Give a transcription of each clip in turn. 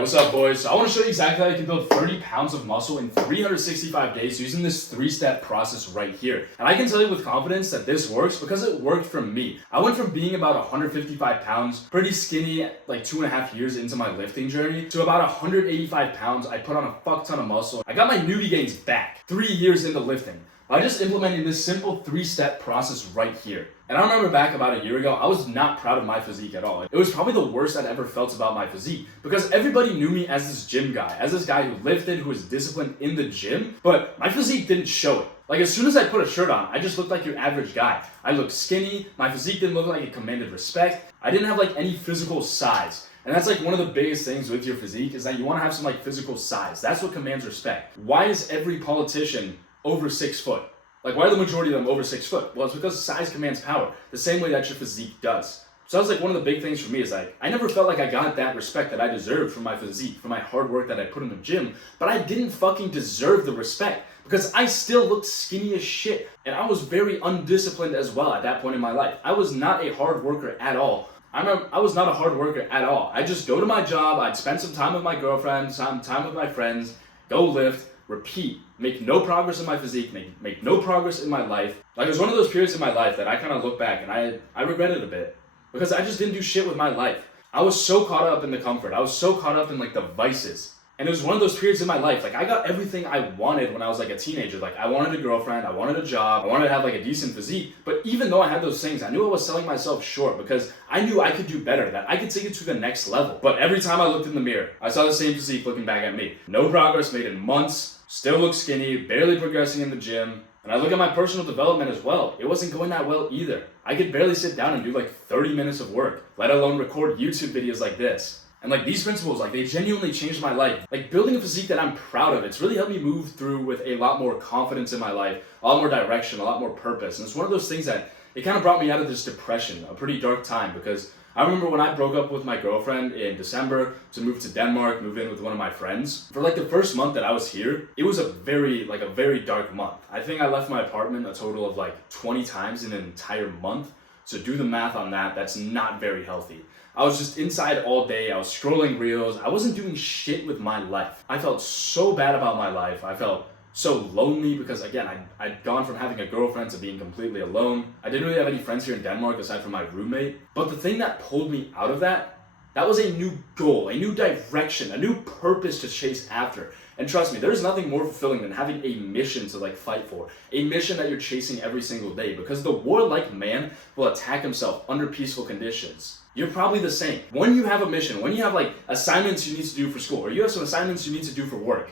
Alright, what's up boys? So I want to show you exactly how you can build 30 pounds of muscle in 365 days using this 3-step process right here. And I can tell you with confidence that this works because it worked for me. I went from being about 155 pounds, pretty skinny, like 2.5 years into my lifting journey, to about 185 pounds. I put on a fuck ton of muscle. I got my newbie gains back 3 years into lifting by just implementing this simple 3-step process right here. And I remember back about a year ago, I was not proud of my physique at all. It was probably the worst I'd ever felt about my physique because everybody knew me as this gym guy, as this guy who lifted, who was disciplined in the gym, but my physique didn't show it. Like as soon as I put a shirt on, I just looked like your average guy. I looked skinny, my physique didn't look like it commanded respect. I didn't have like any physical size. And that's like one of the biggest things with your physique is that you want to have some like physical size. That's what commands respect. Why is every politician over 6 foot? Like, why are the majority of them over 6 foot? Well, it's because size commands power, the same way that your physique does. So that was like one of the big things for me is like, I never felt like I got that respect that I deserved from my physique, from my hard work that I put in the gym, but I didn't fucking deserve the respect because I still looked skinny as shit. And I was very undisciplined as well at that point in my life. I was not a hard worker at all. I was not a hard worker at all. I just go to my job, I'd spend some time with my girlfriend, some time with my friends, go lift, repeat, make no progress in my physique, make no progress in my life. Like it was one of those periods in my life that I kind of look back and I regret it a bit because I just didn't do shit with my life. I was so caught up in the comfort. I was so caught up in like the vices. And it was one of those periods in my life. Like I got everything I wanted when I was like a teenager. Like I wanted a girlfriend, I wanted a job, I wanted to have like a decent physique. But even though I had those things, I knew I was selling myself short because I knew I could do better, that I could take it to the next level. But every time I looked in the mirror, I saw the same physique looking back at me. No progress made in months. Still look skinny, barely progressing in the gym. And I look at my personal development as well. It wasn't going that well either. I could barely sit down and do like 30 minutes of work, let alone record YouTube videos like this. And like these principles, like they genuinely changed my life. Like building a physique that I'm proud of, it's really helped me move through with a lot more confidence in my life, a lot more direction, a lot more purpose. And it's one of those things that it kind of brought me out of this depression, a pretty dark time, because I remember when I broke up with my girlfriend in December to move to Denmark, move in with one of my friends. For like the first month that I was here, it was a very dark month. I think I left my apartment a total of like 20 times in an entire month. So do the math on that, that's not very healthy. I was just inside all day, I was scrolling reels, I wasn't doing shit with my life. I felt so bad about my life, I felt so lonely because again, I'd gone from having a girlfriend to being completely alone. I didn't really have any friends here in Denmark aside from my roommate. But the thing that pulled me out of that was a new goal, a new direction, a new purpose to chase after. And trust me, there's nothing more fulfilling than having a mission to like fight for, a mission that you're chasing every single day because the warlike man will attack himself under peaceful conditions. You're probably the same. When you have a mission, when you have like assignments you need to do for school, or you have some assignments you need to do for work,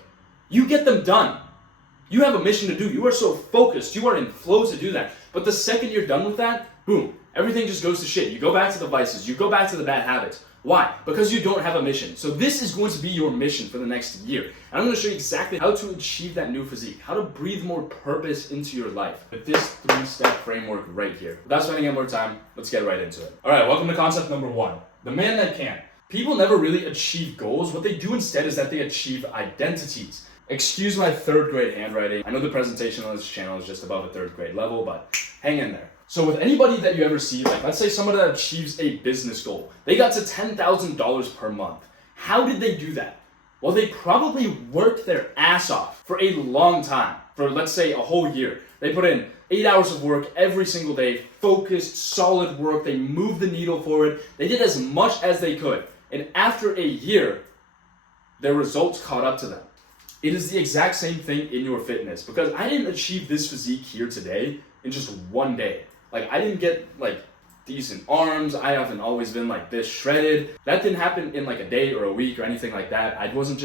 you get them done. You have a mission to do. You are so focused. You are in flow to do that. But the second you're done with that, boom, everything just goes to shit. You go back to the vices. You go back to the bad habits. Why? Because you don't have a mission. So this is going to be your mission for the next year. And I'm going to show you exactly how to achieve that new physique, how to breathe more purpose into your life with this 3-step framework right here. Without spending any more time, let's get right into it. All right, welcome to concept number 1, the man that can. People never really achieve goals. What they do instead is that they achieve identities. Excuse my 3rd grade handwriting. I know the presentation on this channel is just above a 3rd grade level, but hang in there. So with anybody that you ever see, like let's say someone that achieves a business goal, they got to $10,000 per month. How did they do that? Well, they probably worked their ass off for a long time, for let's say a whole year. They put in 8 hours of work every single day, focused, solid work. They moved the needle forward. They did as much as they could. And after a year, their results caught up to them. It is the exact same thing in your fitness because I didn't achieve this physique here today in just one day. Like I didn't get like decent arms. I haven't always been like this shredded. That didn't happen in like a day or a week or anything like that. I wasn't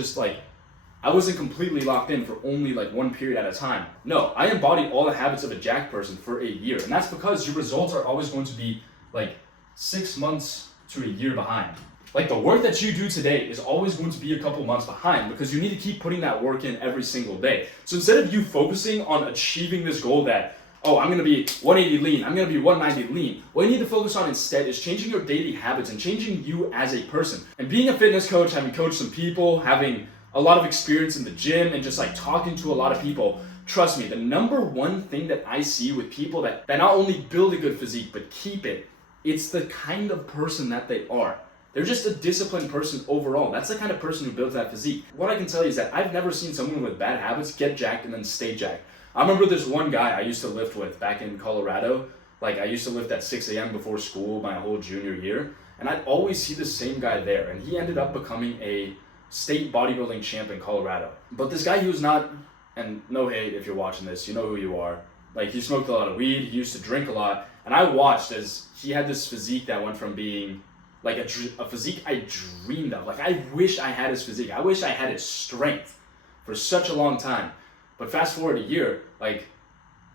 completely locked in for only like one period at a time. No, I embodied all the habits of a jack person for a year. And that's because your results are always going to be like 6 months to a year behind. Like the work that you do today is always going to be a couple months behind because you need to keep putting that work in every single day. So instead of you focusing on achieving this goal that, oh, I'm gonna be 180 lean, I'm gonna be 190 lean, what you need to focus on instead is changing your daily habits and changing you as a person. And being a fitness coach, having coached some people, having a lot of experience in the gym and just like talking to a lot of people, trust me, the number one thing that I see with people that not only build a good physique but keep it, it's the kind of person that they are. They're just a disciplined person overall. That's the kind of person who builds that physique. What I can tell you is that I've never seen someone with bad habits get jacked and then stay jacked. I remember this one guy I used to lift with back in Colorado. Like, I used to lift at 6 a.m. before school my whole junior year, and I'd always see the same guy there, and he ended up becoming a state bodybuilding champ in Colorado. But this guy, he was not, and no hate if you're watching this, you know who you are. Like, he smoked a lot of weed, he used to drink a lot, and I watched as he had this physique that went from being like a physique I dreamed of. Like, I wish I had his physique. I wish I had his strength for such a long time. But fast forward a year, like,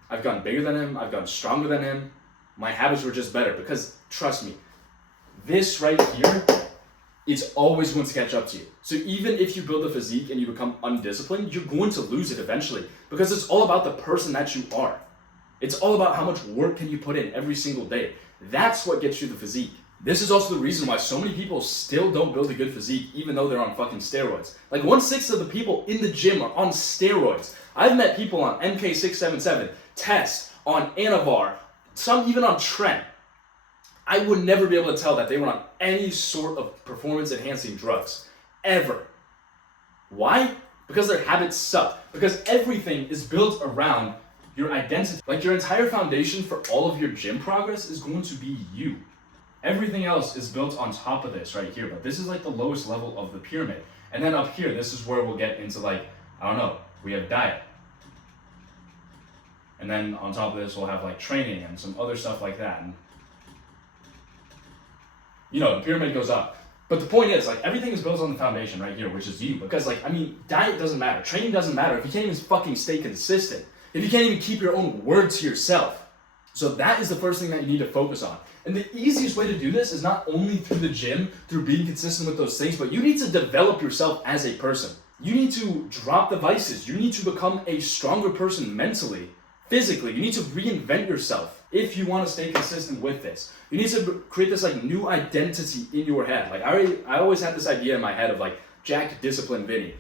I've gotten bigger than him, I've gotten stronger than him. My habits were just better because, trust me, this right here is always going to catch up to you. So even if you build a physique and you become undisciplined, you're going to lose it eventually because it's all about the person that you are. It's all about how much work can you put in every single day. That's what gets you the physique. This is also the reason why so many people still don't build a good physique even though they're on fucking steroids. Like 1/6 of the people in the gym are on steroids. I've met people on MK677, Test, on Anavar, some even on Tren. I would never be able to tell that they were on any sort of performance enhancing drugs. Ever. Why? Because their habits suck. Because everything is built around your identity. Like, your entire foundation for all of your gym progress is going to be you. Everything else is built on top of this right here, but this is like the lowest level of the pyramid. And then up here, this is where we'll get into, like, I don't know, we have diet. And then on top of this, we'll have like training and some other stuff like that. And, you know, the pyramid goes up. But the point is, like, everything is built on the foundation right here, which is you. Because, like, I mean, diet doesn't matter. Training doesn't matter if you can't even fucking stay consistent. If you can't even keep your own word to yourself. So that is the first thing that you need to focus on. And the easiest way to do this is not only through the gym, through being consistent with those things, but you need to develop yourself as a person. You need to drop the vices. You need to become a stronger person mentally, physically. You need to reinvent yourself if you want to stay consistent with this. You need to create this like new identity in your head. Like I always had this idea in my head of like Jack Discipline Vinny.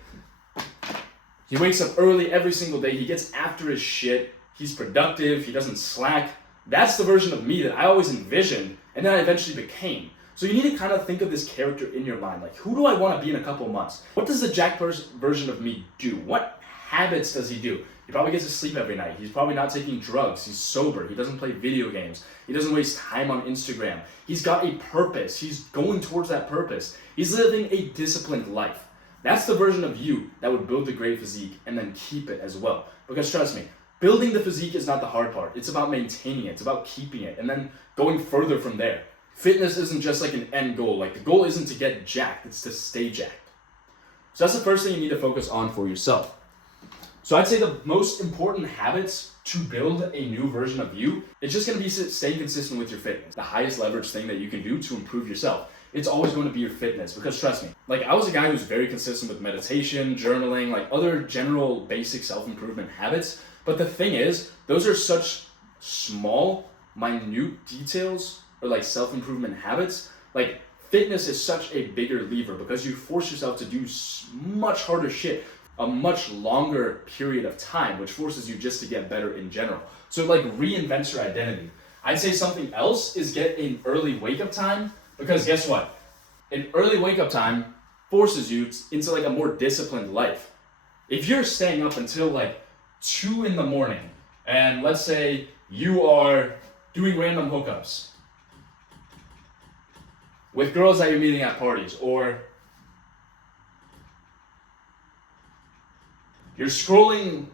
He wakes up early every single day. He gets after his shit. He's productive. He doesn't slack. That's the version of me that I always envisioned and then I eventually became. So you need to kind of think of this character in your mind. Like, who do I want to be in a couple of months? What does the Jack version of me do? What habits does he do? He probably gets to sleep every night. He's probably not taking drugs. He's sober. He doesn't play video games. He doesn't waste time on Instagram. He's got a purpose. He's going towards that purpose. He's living a disciplined life. That's the version of you that would build the great physique and then keep it as well. Because trust me, building the physique is not the hard part. It's about maintaining it. It's about keeping it and then going further from there. Fitness isn't just like an end goal. Like, the goal isn't to get jacked. It's to stay jacked. So that's the first thing you need to focus on for yourself. So I'd say the most important habits to build a new version of you, it's just going to be staying consistent with your fitness. The highest leverage thing that you can do to improve yourself. It's always going to be your fitness, because trust me, like, I was a guy who's very consistent with meditation, journaling, like other general basic self-improvement habits. But the thing is, those are such small, minute details or like self-improvement habits. Like, fitness is such a bigger lever because you force yourself to do much harder shit a much longer period of time, which forces you just to get better in general. So like, reinvent your identity. I'd say something else is get an early wake-up time, because guess what? An early wake-up time forces you into like a more disciplined life. If you're staying up until like 2 a.m, and let's say you are doing random hookups with girls that you're meeting at parties, or you're scrolling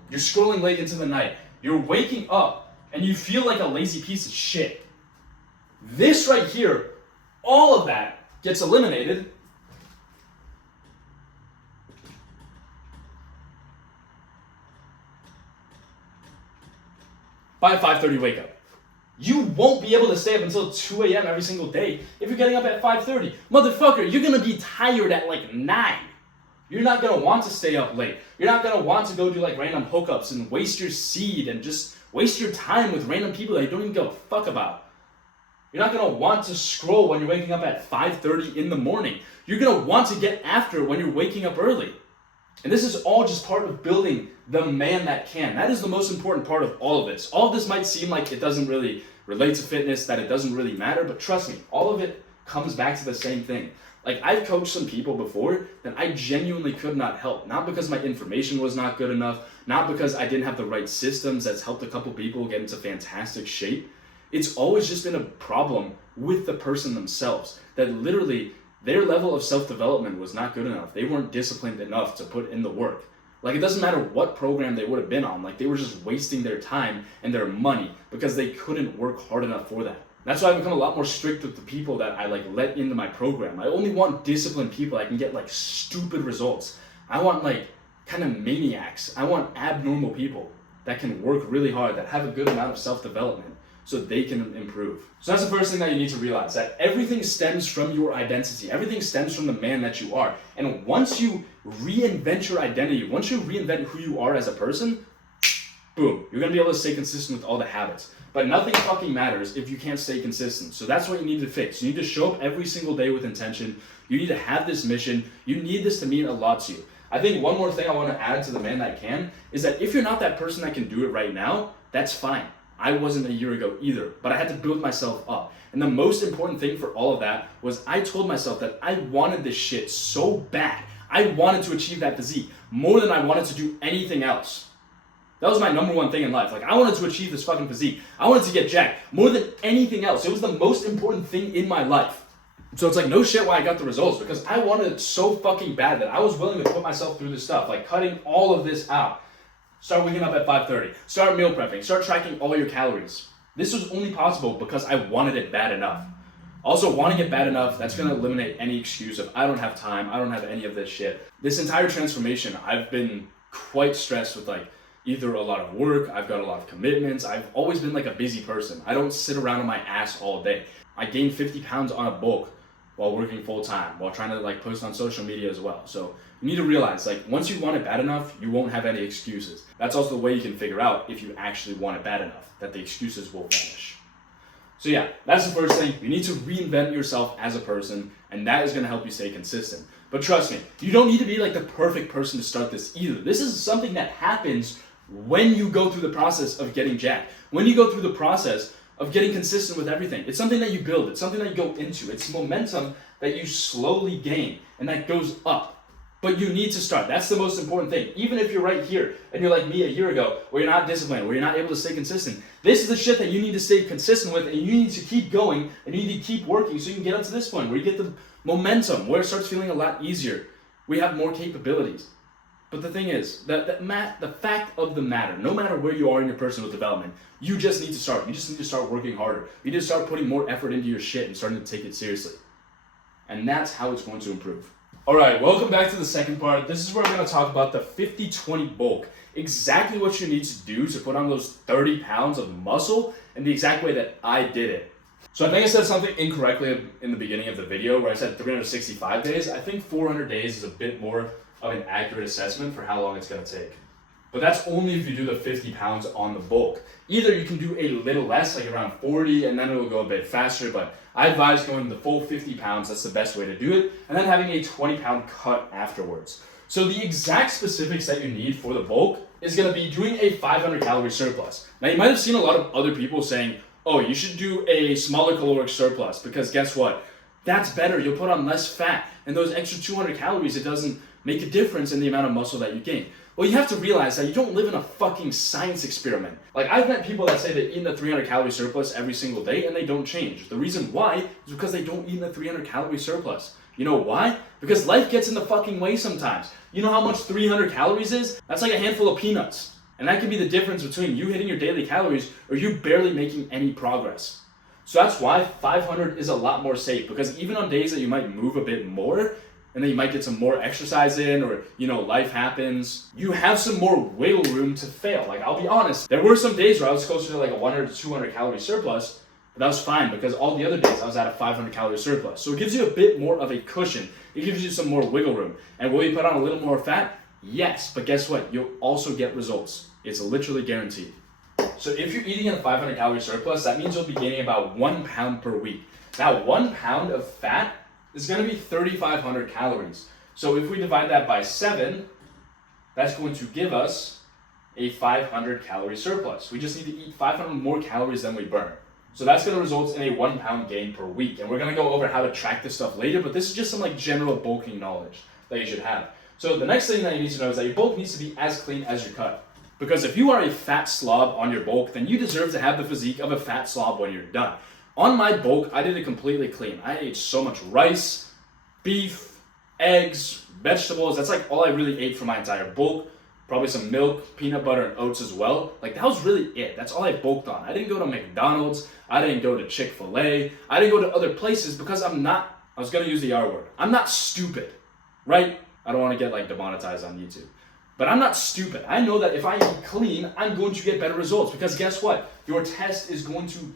late into the night, you're waking up and you feel like a lazy piece of shit. This right here, all of that gets eliminated by a 5:30 wake up. You won't be able to stay up until 2 a.m. every single day if you're getting up at 5:30. Motherfucker, you're gonna be tired at like 9. You're not gonna want to stay up late. You're not gonna want to go do like random hookups and waste your seed and just waste your time with random people that you don't even give a fuck about. You're not gonna want to scroll when you're waking up at 5:30 in the morning. You're gonna want to get after when you're waking up early. And this is all just part of building the man that can. That is the most important part of all of this. All of this might seem like it doesn't really relate to fitness, that it doesn't really matter, but trust me, all of it comes back to the same thing. Like, I've coached some people before that I genuinely could not help. Not because my information was not good enough, not because I didn't have the right systems that's helped a couple people get into fantastic shape. It's always just been a problem with the person themselves, that literally their level of self-development was not good enough. They weren't disciplined enough to put in the work. Like, it doesn't matter what program they would have been on. Like, they were just wasting their time and their money because they couldn't work hard enough for that. That's why I've become a lot more strict with the people that I like let into my program. I only want disciplined people that can get like stupid results. I want like kind of maniacs. I want abnormal people that can work really hard, that have a good amount of self-development so they can improve. So that's the first thing that you need to realize, that everything stems from your identity. Everything stems from the man that you are. And once you reinvent your identity, once you reinvent who you are as a person, boom, you're gonna be able to stay consistent with all the habits. But nothing fucking matters if you can't stay consistent. So that's what you need to fix. You need to show up every single day with intention. You need to have this mission. You need this to mean a lot to you. I think one more thing I want to add to the man that can is that if you're not that person that can do it right now, that's fine. I wasn't a year ago either, but I had to build myself up. And the most important thing for all of that was I told myself that I wanted this shit so bad. I wanted to achieve that physique more than I wanted to do anything else. That was my number one thing in life. Like, I wanted to achieve this fucking physique. I wanted to get jacked more than anything else. It was the most important thing in my life. So it's like no shit why I got the results, because I wanted it so fucking bad that I was willing to put myself through this stuff, like cutting all of this out. Start waking up at 5:30. Start meal prepping. Start tracking all your calories. This was only possible because I wanted it bad enough. Also, wanting it bad enough, that's going to eliminate any excuse of I don't have time, I don't have any of this shit. This entire transformation, I've been quite stressed with like either a lot of work, I've got a lot of commitments, I've always been like a busy person. I don't sit around on my ass all day. I gained 50 pounds on a bulk while working full time, while trying to like post on social media as well. So you need to realize, like, once you want it bad enough, you won't have any excuses. That's also the way you can figure out if you actually want it bad enough, that the excuses will vanish. So yeah, that's the first thing. You need to reinvent yourself as a person, and that is gonna help you stay consistent. But trust me, you don't need to be like the perfect person to start this either. This is something that happens when you go through the process of getting jacked. When you go through the process of getting consistent with everything. It's something that you build. It's something that you go into. It's momentum that you slowly gain, and that goes up. But you need to start. That's the most important thing. Even if you're right here and you're like me a year ago, where you're not disciplined, where you're not able to stay consistent, this is the shit that you need to stay consistent with, and you need to keep going, and you need to keep working so you can get up to this point where you get the momentum, where it starts feeling a lot easier. We have more capabilities. But the thing is, the fact of the matter, no matter where you are in your personal development, you just need to start. You just need to start working harder. You need to start putting more effort into your shit and starting to take it seriously. And that's how it's going to improve. All right, welcome back to the second part. This is where I'm going to talk about the 50-20 bulk. Exactly what you need to do to put on those 30 pounds of muscle and the exact way that I did it. So I think I said something incorrectly in the beginning of the video where I said 365 days. I think 400 days is a bit more of an accurate assessment for how long it's going to take. But that's only if you do the 50 pounds on the bulk. Either you can do a little less, like around 40, and then it will go a bit faster, but I advise going the full 50 pounds, that's the best way to do it, and then having a 20-pound cut afterwards. So the exact specifics that you need for the bulk is going to be doing a 500 calorie surplus. Now you might have seen a lot of other people saying, oh, you should do a smaller caloric surplus, because guess what? That's better, you'll put on less fat, and those extra 200 calories, it doesn't make a difference in the amount of muscle that you gain. Well, you have to realize that you don't live in a fucking science experiment. Like, I've met people that say they eat in a 300 calorie surplus every single day and they don't change. The reason why is because they don't eat in a 300 calorie surplus. You know why? Because life gets in the fucking way sometimes. You know how much 300 calories is? That's like a handful of peanuts. And that can be the difference between you hitting your daily calories or you barely making any progress. So that's why 500 is a lot more safe, because even on days that you might move a bit more, and then you might get some more exercise in, or, you know, life happens, you have some more wiggle room to fail. Like, I'll be honest, there were some days where I was closer to like a 100 to 200 calorie surplus, but that was fine because all the other days I was at a 500 calorie surplus. So it gives you a bit more of a cushion. It gives you some more wiggle room. And will you put on a little more fat? Yes, but guess what? You'll also get results. It's literally guaranteed. So if you're eating in a 500 calorie surplus, that means you'll be gaining about 1 pound per week. Now, 1 pound of fat is going to be 3,500 calories. So if we divide that by 7, that's going to give us a 500 calorie surplus. We just need to eat 500 more calories than we burn. So that's going to result in a 1 pound gain per week. And we're going to go over how to track this stuff later, but this is just some like general bulking knowledge that you should have. So the next thing that you need to know is that your bulk needs to be as clean as your cut. Because if you are a fat slob on your bulk, then you deserve to have the physique of a fat slob when you're done. On my bulk, I did it completely clean. I ate so much rice, beef, eggs, vegetables. That's like all I really ate for my entire bulk. Probably some milk, peanut butter, and oats as well. Like that was really it. That's all I bulked on. I didn't go to McDonald's. I didn't go to Chick-fil-A. I didn't go to other places because I was gonna use the R word. I'm not stupid, right? I don't want to get like demonetized on YouTube. But I'm not stupid. I know that if I eat clean, I'm going to get better results because guess what? Your test is going to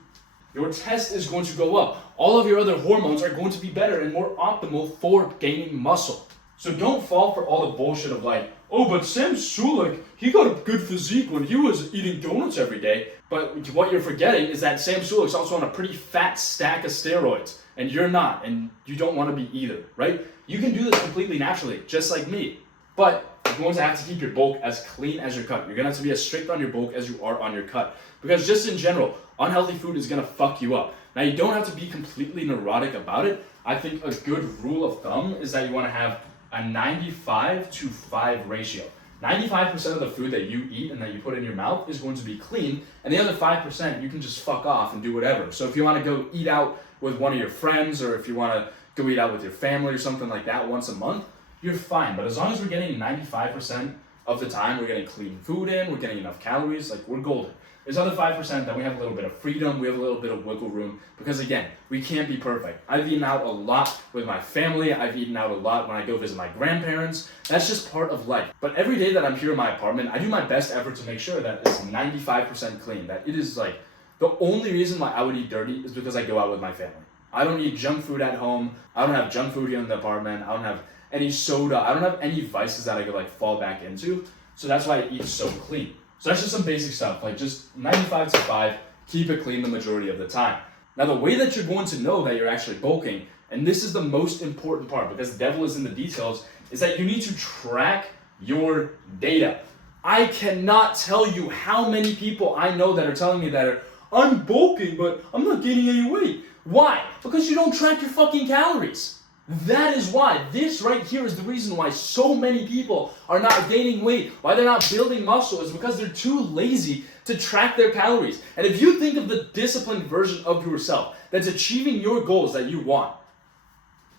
go up. All of your other hormones are going to be better and more optimal for gaining muscle. So don't fall for all the bullshit of like, oh, but Sam Sulek, he got a good physique when he was eating donuts every day. But what you're forgetting is that Sam Sulek's also on a pretty fat stack of steroids. And you're not, and you don't want to be either, right? You can do this completely naturally, just like me. But you're going to have to keep your bulk as clean as your cut. You're going to have to be as strict on your bulk as you are on your cut. Because just in general, unhealthy food is going to fuck you up. Now, you don't have to be completely neurotic about it. I think a good rule of thumb is that you want to have a 95-5 ratio. 95% of the food that you eat and that you put in your mouth is going to be clean, and the other 5% you can just fuck off and do whatever. So if you want to go eat out with one of your friends, or if you want to go eat out with your family or something like that once a month, you're fine. But as long as we're getting 95% of the time, we're getting clean food in, we're getting enough calories, like we're golden. There's other 5% that we have a little bit of freedom, we have a little bit of wiggle room, because again, we can't be perfect. I've eaten out a lot with my family, I've eaten out a lot when I go visit my grandparents. That's just part of life. But every day that I'm here in my apartment, I do my best effort to make sure that it's 95% clean, that it is like, the only reason why I would eat dirty is because I go out with my family. I don't eat junk food at home, I don't have junk food here in the apartment, I don't have any soda, I don't have any vices that I could like fall back into, so that's why I eat so clean. So that's just some basic stuff, like just 95-5, keep it clean the majority of the time. Now the way that you're going to know that you're actually bulking, and this is the most important part because the devil is in the details, is that you need to track your data. I cannot tell you how many people I know that are telling me that I'm bulking, but I'm not gaining any weight. Why? Because you don't track your fucking calories. That is why. This right here is the reason why so many people are not gaining weight, why they're not building muscle, is because they're too lazy to track their calories. And if you think of the disciplined version of yourself that's achieving your goals that you want,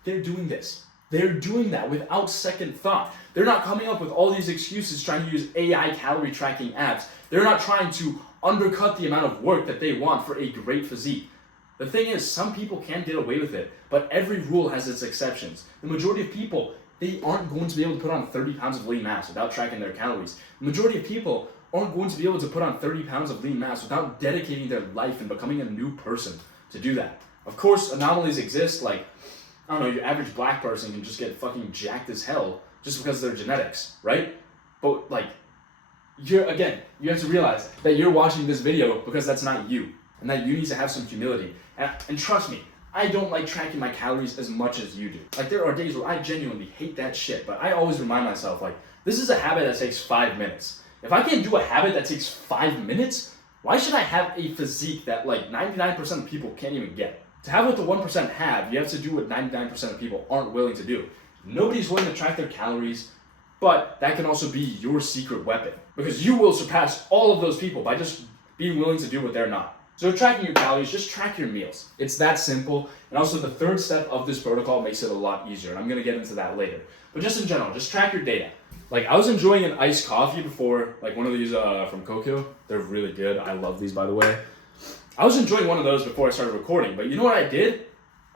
they're doing this. They're doing that without second thought. They're not coming up with all these excuses trying to use AI calorie tracking apps. They're not trying to undercut the amount of work that they want for a great physique. The thing is, some people can get away with it, but every rule has its exceptions. The majority of people, they aren't going to be able to put on 30 pounds of lean mass without tracking their calories. The majority of people aren't going to be able to put on 30 pounds of lean mass without dedicating their life and becoming a new person to do that. Of course, anomalies exist, like, I don't know, your average black person can just get fucking jacked as hell just because of their genetics, right? But like, you have to realize that you're watching this video because that's not you, and that you need to have some humility. And trust me, I don't like tracking my calories as much as you do. Like, there are days where I genuinely hate that shit, but I always remind myself, like, this is a habit that takes 5 minutes. If I can't do a habit that takes 5 minutes, why should I have a physique that like 99% of people can't even get? To have what the 1% have, you have to do what 99% of people aren't willing to do. Nobody's willing to track their calories, but that can also be your secret weapon, because you will surpass all of those people by just being willing to do what they're not. So tracking your calories, just track your meals. It's that simple. And also the third step of this protocol makes it a lot easier. And I'm gonna get into that later. But just in general, just track your data. Like, I was enjoying an iced coffee before, like one of these from Kokyo. They're really good. I love these, by the way. I was enjoying one of those before I started recording. But you know what I did?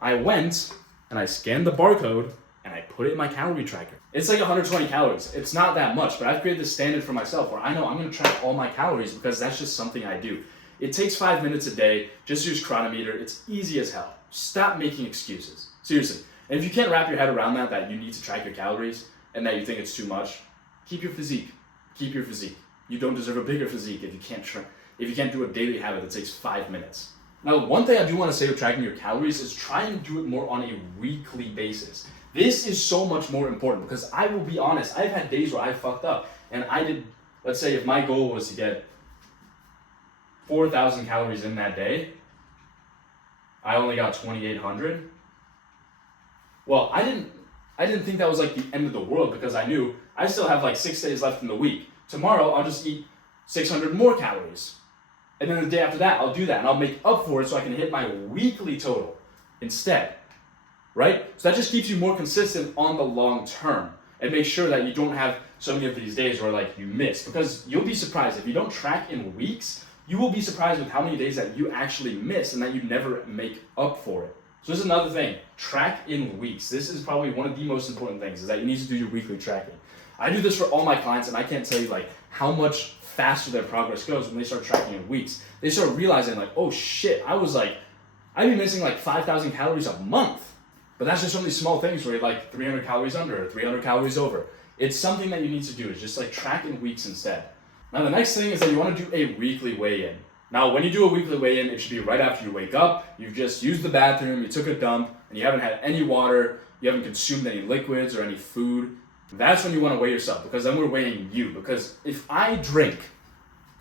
I went and I scanned the barcode and I put it in my calorie tracker. It's like 120 calories. It's not that much, but I've created this standard for myself where I know I'm gonna track all my calories because that's just something I do. It takes 5 minutes a day. Just use Chronometer. It's easy as hell. Stop making excuses. Seriously. And if you can't wrap your head around that you need to track your calories and that you think it's too much, keep your physique. Keep your physique. You don't deserve a bigger physique if you can't do a daily habit that takes 5 minutes. Now, one thing I do want to say with tracking your calories is try and do it more on a weekly basis. This is so much more important because I will be honest, I've had days where I fucked up and I did, let's say if my goal was to get 4,000 calories in that day, I only got 2,800. Well, I didn't think that was like the end of the world because I knew I still have like 6 days left in the week. Tomorrow I'll just eat 600 more calories. And then the day after that, I'll do that and I'll make up for it so I can hit my weekly total instead, right? So that just keeps you more consistent on the long term and make sure that you don't have so many of these days where like you miss, because you'll be surprised if you don't track in weeks, you will be surprised with how many days that you actually miss and that you never make up for it. So this is another thing, track in weeks. This is probably one of the most important things, is that you need to do your weekly tracking. I do this for all my clients and I can't tell you like how much faster their progress goes when they start tracking in weeks. They start realizing like, oh shit, I'd be missing like 5,000 calories a month. But that's just from these small things where you're like 300 calories under or 300 calories over. It's something that you need to do, is just like track in weeks instead. Now the next thing is that you want to do a weekly weigh-in. Now when you do a weekly weigh-in, it should be right after you wake up, you've just used the bathroom, you took a dump, and you haven't had any water, you haven't consumed any liquids or any food. That's when you want to weigh yourself, because then we're weighing you. Because if I drink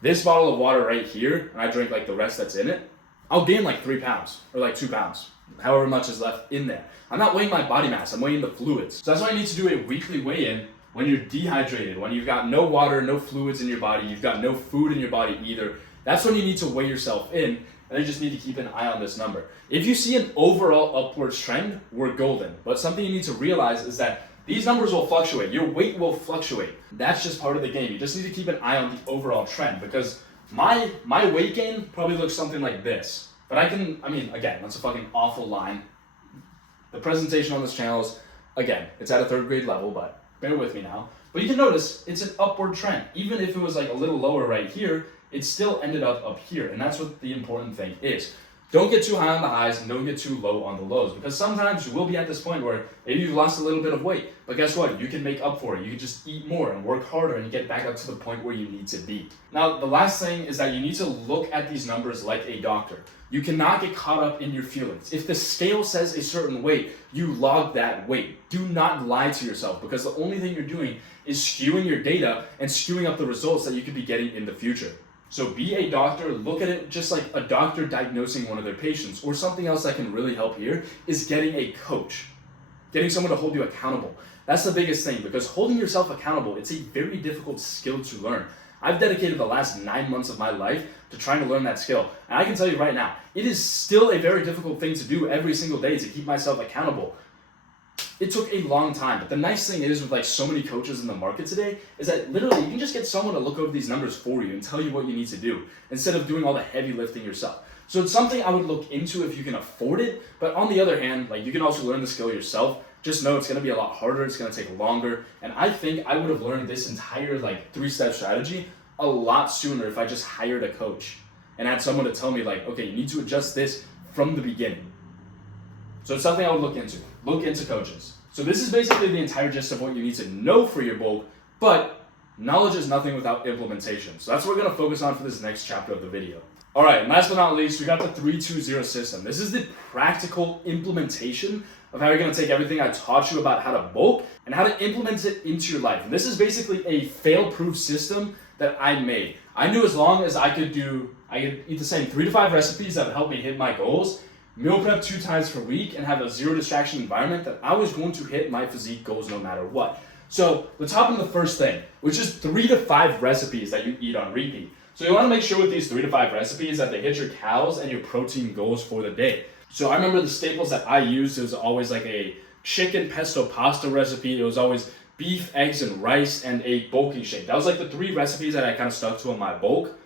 this bottle of water right here, and I drink like the rest that's in it, I'll gain like 3 pounds or like 2 pounds, however much is left in there. I'm not weighing my body mass, I'm weighing the fluids. So that's why you need to do a weekly weigh-in when you're dehydrated, when you've got no water, no fluids in your body, you've got no food in your body either. That's when you need to weigh yourself in, and you just need to keep an eye on this number. If you see an overall upwards trend, we're golden. But something you need to realize is that these numbers will fluctuate. Your weight will fluctuate. That's just part of the game. You just need to keep an eye on the overall trend, because my weight gain probably looks something like this. But again, that's a fucking awful line. The presentation on this channel is, again, it's at a 3rd grade level, but bear with me now. But you can notice it's an upward trend. Even if it was like a little lower right here, it still ended up here. And that's what the important thing is. Don't get too high on the highs and don't get too low on the lows, because sometimes you will be at this point where maybe you've lost a little bit of weight, but guess what? You can make up for it. You can just eat more and work harder and get back up to the point where you need to be. Now, the last thing is that you need to look at these numbers like a doctor. You cannot get caught up in your feelings. If the scale says a certain weight, you log that weight. Do not lie to yourself, because the only thing you're doing is skewing your data and skewing up the results that you could be getting in the future. So be a doctor, look at it just like a doctor diagnosing one of their patients. Or something else that can really help here is getting a coach, getting someone to hold you accountable. That's the biggest thing, because holding yourself accountable, it's a very difficult skill to learn. I've dedicated the last 9 months of my life to trying to learn that skill. And I can tell you right now, it is still a very difficult thing to do every single day, to keep myself accountable. It took a long time, but the nice thing is with like so many coaches in the market today is that literally you can just get someone to look over these numbers for you and tell you what you need to do instead of doing all the heavy lifting yourself. So it's something I would look into if you can afford it, but on the other hand, like you can also learn the skill yourself. Just know it's going to be a lot harder, it's going to take longer, and I think I would have learned this entire like 3-step strategy a lot sooner if I just hired a coach and had someone to tell me like, okay, you need to adjust this from the beginning. So it's something I would look into. Look into coaches. So this is basically the entire gist of what you need to know for your bulk, but knowledge is nothing without implementation. So that's what we're going to focus on for this next chapter of the video. All right, and last but not least, we got the 3-2-0 system. This is the practical implementation of how you're going to take everything I taught you about how to bulk and how to implement it into your life. And this is basically a fail-proof system that I made. I knew as long as I could eat the same 3 to 5 recipes that would help me hit my goals, meal prep 2 times per week, and have a zero distraction environment, that I was going to hit my physique goals no matter what. So let's hop into the first thing, which is 3 to 5 recipes that you eat on repeat. So you want to make sure with these 3 to 5 recipes that they hit your calories and your protein goals for the day. So I remember the staples that I used. It was always like a chicken pesto pasta recipe. It was always beef, eggs, and rice, and a bulking shake. That was like the 3 recipes that I kind of stuck to on my bulk.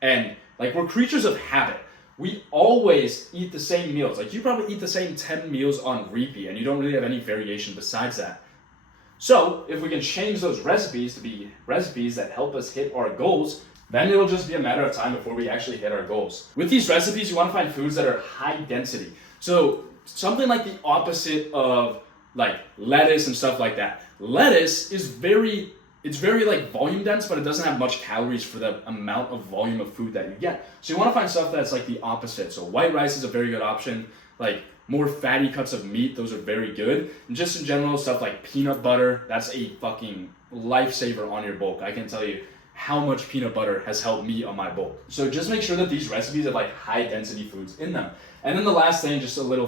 And like, we're creatures of habit. We always eat the same meals. Like, you probably eat the same 10 meals on repeat, and you don't really have any variation besides that. So if we can change those recipes to be recipes that help us hit our goals, then it'll just be a matter of time before we actually hit our goals. With these recipes, you want to find foods that are high density. So something like the opposite of like lettuce and stuff like that. Lettuce is very like volume dense, but it doesn't have much calories for the amount of volume of food that you get. So you want to find stuff that's like the opposite. So white rice is a very good option. Like more fatty cuts of meat, those are very good. And just in general, stuff like peanut butter, that's a fucking lifesaver on your bulk. I can tell you how much peanut butter has helped me on my bulk. So just make sure that these recipes have like high density foods in them. And then the last thing, just a little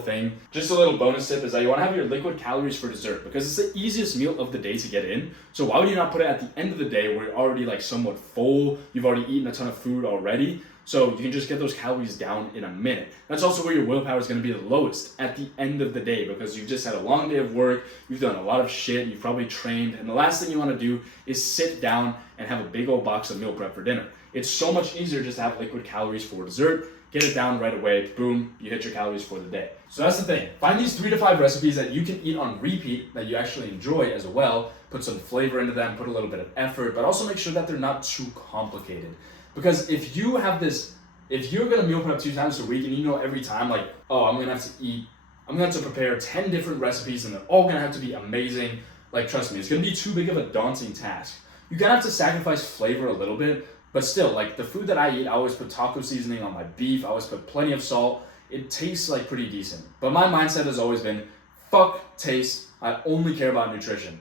bonus tip, is that you want to have your liquid calories for dessert because it's the easiest meal of the day to get in. So why would you not put it at the end of the day where you're already like somewhat full, you've already eaten a ton of food already, so you can just get those calories down in a minute. That's also where your willpower is going to be the lowest at the end of the day because you've just had a long day of work, you've done a lot of shit, you've probably trained, and the last thing you want to do is sit down and have a big old box of meal prep for dinner. It's so much easier just to have liquid calories for dessert, get it down right away, boom, you hit your calories for the day. So that's the thing. Find these 3 to 5 recipes that you can eat on repeat that you actually enjoy as well. Put some flavor into them, put a little bit of effort, but also make sure that they're not too complicated. Because if you're gonna meal prep 2 times a week and you know every time like, oh, I'm gonna have to prepare 10 different recipes and they're all gonna have to be amazing, like trust me, it's gonna be too big of a daunting task. You're gonna have to sacrifice flavor a little bit, but still, like the food that I eat, I always put taco seasoning on my beef, I always put plenty of salt. It tastes like pretty decent. But my mindset has always been, fuck taste, I only care about nutrition.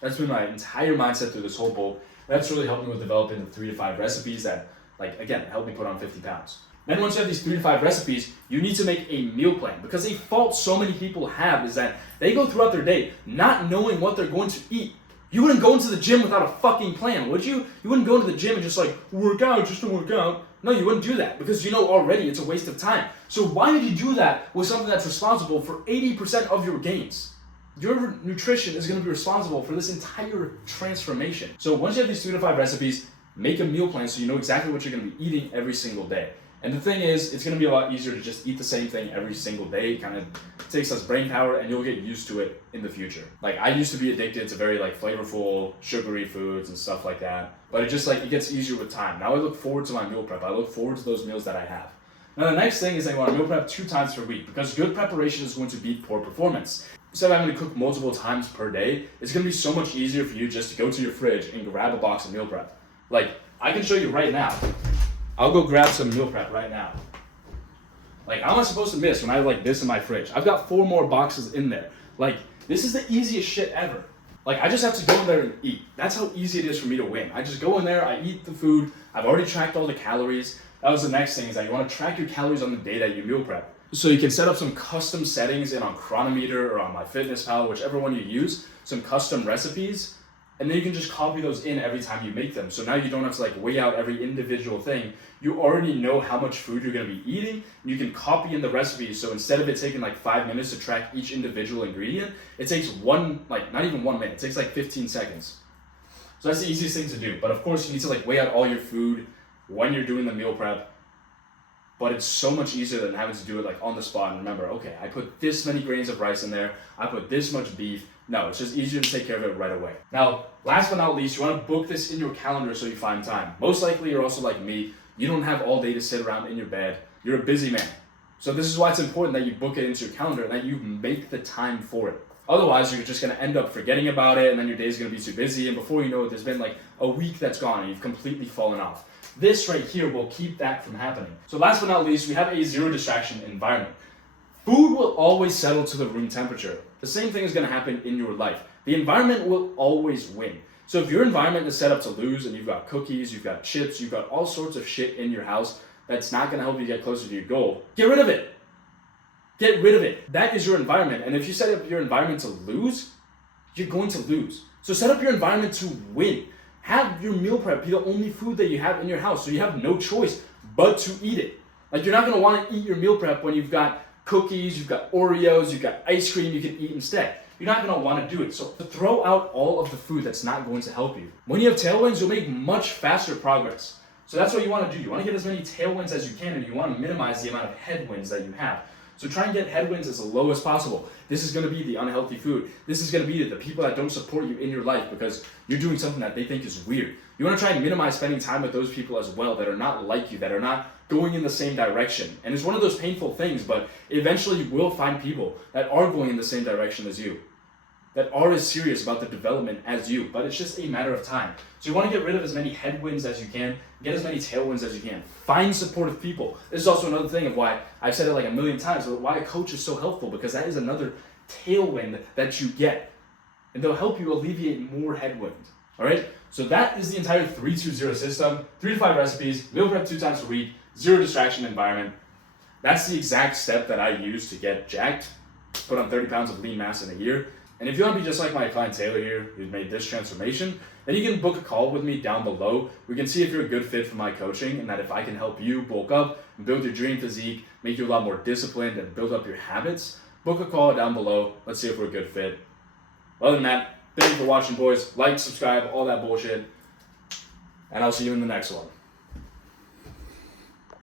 That's been my entire mindset through this whole book. That's really helped me with developing the 3 to 5 recipes that, like again, helped me put on 50 pounds. Then once you have these 3 to 5 recipes, you need to make a meal plan because a fault so many people have is that they go throughout their day not knowing what they're going to eat. You wouldn't go into the gym without a fucking plan, would you? You wouldn't go into the gym and just like, work out just to work out. No, you wouldn't do that because you know already it's a waste of time. So why would you do that with something that's responsible for 80% of your gains? Your nutrition is going to be responsible for this entire transformation. So once you have these 3 to 5 recipes, make a meal plan so you know exactly what you're going to be eating every single day. And the thing is, it's going to be a lot easier to just eat the same thing every single day. It kind of takes less brain power and you'll get used to it in the future. Like I used to be addicted to very like flavorful, sugary foods and stuff like that. But it gets easier with time. Now I look forward to my meal prep. I look forward to those meals that I have. Now the next thing is I want to meal prep 2 times per week because good preparation is going to beat poor performance. Instead of having to cook multiple times per day, it's going to be so much easier for you just to go to your fridge and grab a box of meal prep. Like I can show you right now. I'll go grab some meal prep right now. Like, how am I supposed to miss when I have like this in my fridge? I've got 4 more boxes in there. Like, this is the easiest shit ever. Like, I just have to go in there and eat. That's how easy it is for me to win. I just go in there, I eat the food. I've already tracked all the calories. That was the next thing, is that you want to track your calories on the day that you meal prep. So you can set up some custom settings in on Chronometer or on MyFitnessPal, whichever one you use, some custom recipes. And then you can just copy those in every time you make them. So now you don't have to like weigh out every individual thing. You already know how much food you're gonna be eating. You can copy in the recipes. So instead of it taking like 5 minutes to track each individual ingredient, it takes not even 1 minute, it takes like 15 seconds. So that's the easiest thing to do. But of course you need to like weigh out all your food when you're doing the meal prep. But it's so much easier than having to do it like on the spot and remember, okay, I put this many grains of rice in there, I put this much beef. No, it's just easier to take care of it right away. Now, last but not least, you want to book this in your calendar so you find time. Most likely you're also like me, you don't have all day to sit around in your bed. You're a busy man. So this is why it's important that you book it into your calendar and that you make the time for it. Otherwise, you're just going to end up forgetting about it and then your day's going to be too busy and before you know it, there's been like a week that's gone and you've completely fallen off. This right here will keep that from happening. So last but not least, we have a zero distraction environment. Food will always settle to the room temperature. The same thing is going to happen in your life. The environment will always win. So if your environment is set up to lose and you've got cookies, you've got chips, you've got all sorts of shit in your house that's not going to help you get closer to your goal, get rid of it. Get rid of it. That is your environment. And if you set up your environment to lose, you're going to lose. So set up your environment to win. Have your meal prep be the only food that you have in your house so you have no choice but to eat it. Like you're not going to want to eat your meal prep when you've got cookies, you've got Oreos, you've got ice cream you can eat instead. You're not going to want to do it. So throw out all of the food that's not going to help you. When you have tailwinds, you'll make much faster progress. So that's what you want to do. You want to get as many tailwinds as you can and you want to minimize the amount of headwinds that you have. So try and get headwinds as low as possible. This is going to be the unhealthy food. This is going to be the people that don't support you in your life because you're doing something that they think is weird. You want to try and minimize spending time with those people as well that are not like you, that are not going in the same direction. And it's one of those painful things, but eventually you will find people that are going in the same direction as you, that are as serious about the development as you, but it's just a matter of time. So you want to get rid of as many headwinds as you can, get as many tailwinds as you can. Find supportive people. This is also another thing of why I've said it like a million times, but why a coach is so helpful, because that is another tailwind that you get. And they'll help you alleviate more headwinds. All right? So that is the entire 3-2-0 system. 3 to 5 recipes, meal prep 2 times a week, zero distraction environment. That's the exact step that I use to get jacked, put on 30 pounds of lean mass in a year. And if you want to be just like my client Taylor here, who's made this transformation, then you can book a call with me down below. We can see if you're a good fit for my coaching, and that if I can help you bulk up and build your dream physique, make you a lot more disciplined and build up your habits, book a call down below. Let's see if we're a good fit. Other than that, thank you for watching, boys. Like, subscribe, all that bullshit. And I'll see you in the next one.